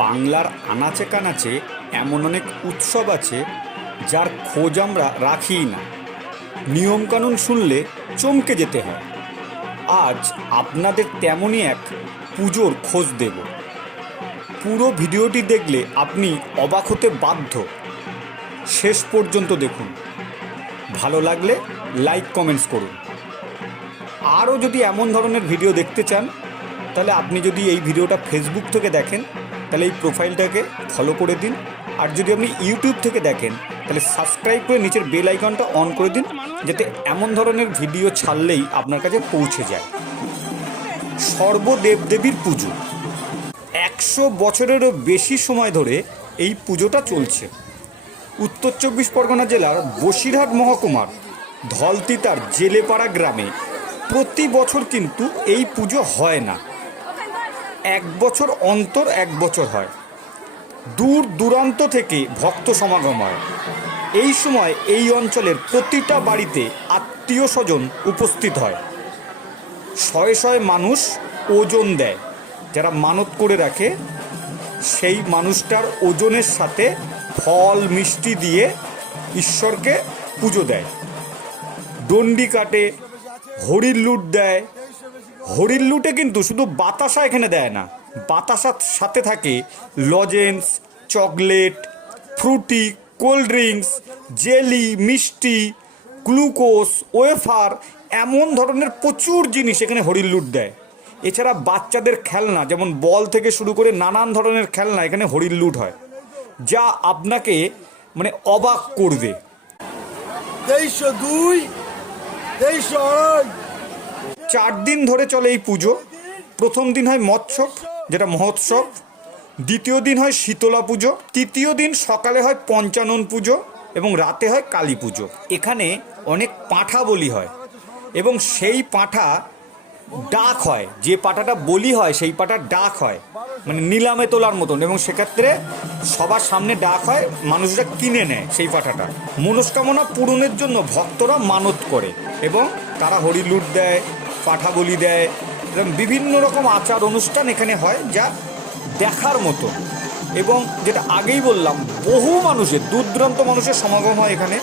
বাংলার আনাচে কানাচে এমন অনেক উৎসব আছে যার খোঁজ আমরা রাখিই না। নিয়মকানুন শুনলে চমকে যেতে হয়। আজ আপনাদের তেমনই এক পুজোর খোঁজ দেব। পুরো ভিডিওটি দেখলে আপনি অবাক হতে বাধ্য। শেষ পর্যন্ত দেখুন। ভালো লাগলে লাইক কমেন্টস করুন। আরও যদি এমন ধরনের ভিডিও দেখতে চান, তাহলে আপনি যদি এই ভিডিওটা ফেসবুক থেকে দেখেন তাহলে এই প্রোফাইলটাকে ফলো করে দিন। আর যদি আপনি ইউটিউব থেকে দেখেন, তাহলে সাবস্ক্রাইব করে নিচের বেল আইকনটা অন করে দিন, যাতে এমন ধরনের ভিডিও ছাড়লেই আপনার কাছে পৌঁছে যায়। সর্বদেবদেবীর পুজো। একশো বছরেরও বেশি সময় ধরে এই পুজোটা চলছে। উত্তর চব্বিশ পরগনা জেলার বসিরহাট মহকুমার ধলতিতার জেলেপাড়া গ্রামে প্রতি বছর কিন্তু এই পুজো হয় না। এক বছর অন্তর এক বছর হয়। দূর দূরান্ত থেকে ভক্ত সমাগম হয়। এই সময় এই অঞ্চলের প্রতিটা বাড়িতে আত্মীয় স্বজন উপস্থিত হয়। শয়ে শয়ে মানুষ ওজন দেয়। যারা মানত করে রাখে, সেই মানুষটার ওজনের সাথে ফল, মিষ্টি দিয়ে ঈশ্বরকে পুজো দেয়। দণ্ডি কাটে, হরির লুট দেয় হরির লুটে কিন্তু শুধু বাতাসা এখানে দেয় না, বাতাসার সাথে থাকে lozenges chocolate Frooti cold drinks jelly মিষ্টি গ্লুকোজ ওয়েফার এমন ধরনের প্রচুর জিনিস এখানে হরির লুট দেয়। এছাড়া বাচ্চাদের খেলনা, যেমন বল থেকে শুরু করে নানান ধরনের খেলনা এখানে হরির লুট হয়, যা আপনাকে মানে অবাক করবে। তেইশশো দুই, তেইশশো আড়াই চার দিন ধরে চলে এই পুজো। প্রথম দিন হয় মৎসব যেটা মহোৎসব। দ্বিতীয় দিন হয় শীতলা পুজো। তৃতীয় দিন সকালে হয় পঞ্চানন পুজো এবং রাতে হয় কালী পুজো। এখানে অনেক পাঁঠা বলি হয় এবং সেই পাঁঠা ডাক হয়। যে পাঠাটা বলি হয়, সেই পাঠা ডাক হয়। মানে নিলামে তোলার মতন এবং সেক্ষেত্রে সবার সামনে ডাক হয়, মানুষরা কিনে নেয় সেই পাঠাটা। মনস্কামনা পূরণের জন্য ভক্তরা মানত করে এবং তারা হরিলুট দেয় পাঠা বলি দেয় এবং বিভিন্ন রকম আচার অনুষ্ঠান এখানে হয় যা দেখার মতো। এবং যেটা আগেই বললাম, বহু মানুষের দূর দূরান্ত মানুষের সমাগম হয় এখানে।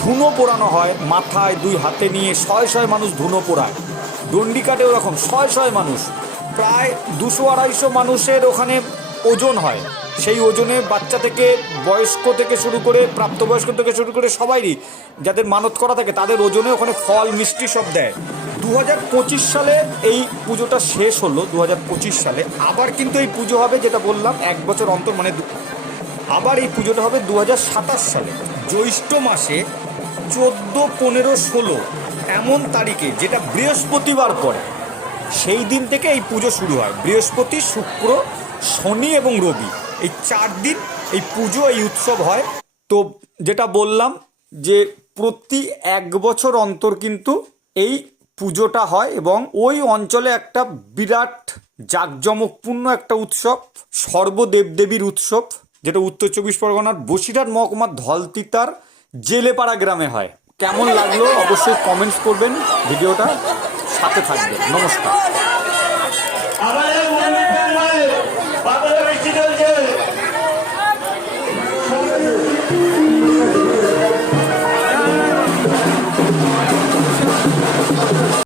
ধুনো পোড়ানো হয় মাথায় দুই হাতে নিয়ে, শয়ে শয়ে মানুষ ধুনো পোড়ায়। দণ্ডি কাটে ওরকম, শয়ে শয়ে মানুষ। প্রায় দুশো আড়াইশো মানুষের ওখানে ওজন হয়। সেই ওজনে বাচ্চা থেকে বয়স্ক থেকে শুরু করে প্রাপ্তবয়স্ক থেকে শুরু করে সবাইরই যাদের মানত করা থাকে, তাদের ওজনে ওখানে ফল, মিষ্টি সব দেয়। দু হাজার পঁচিশ সালে এই পুজোটা শেষ হলো দু হাজার পঁচিশ সালে। আবার কিন্তু এই পুজো হবে যেটা বললাম, এক বছর অন্তর মানে আবার এই পুজোটা হবে দু হাজার সাতাশ সালে, জ্যৈষ্ঠ মাসে চোদ্দ, পনেরো, ষোলো, এমন তারিখে, যেটা বৃহস্পতিবার পড়ে। সেই দিন থেকে এই পুজো শুরু হয়। বৃহস্পতি, শুক্র শনি এবং রবি। এই চার দিন এই পুজো, এই উৎসব হয়। তো যেটা বললাম যে প্রতি এক বছর অন্তর কিন্তু এই পুজোটা হয় এবং ওই অঞ্চলে একটা বিরাট জাঁকজমকপূর্ণ একটা উৎসব সর্বদেবদেবীর উৎসব, যেটা উত্তর চব্বিশ পরগনার বসিরহাট মহকুমার ধলতিতার জেলেপাড়া গ্রামে হয়। কেমন লাগল অবশ্যই কমেন্টস করবেন ভিডিওটা সাথে থাকবে নমস্কার। আমাদের মনে নয় বাংলা বৃষ্টি চলছে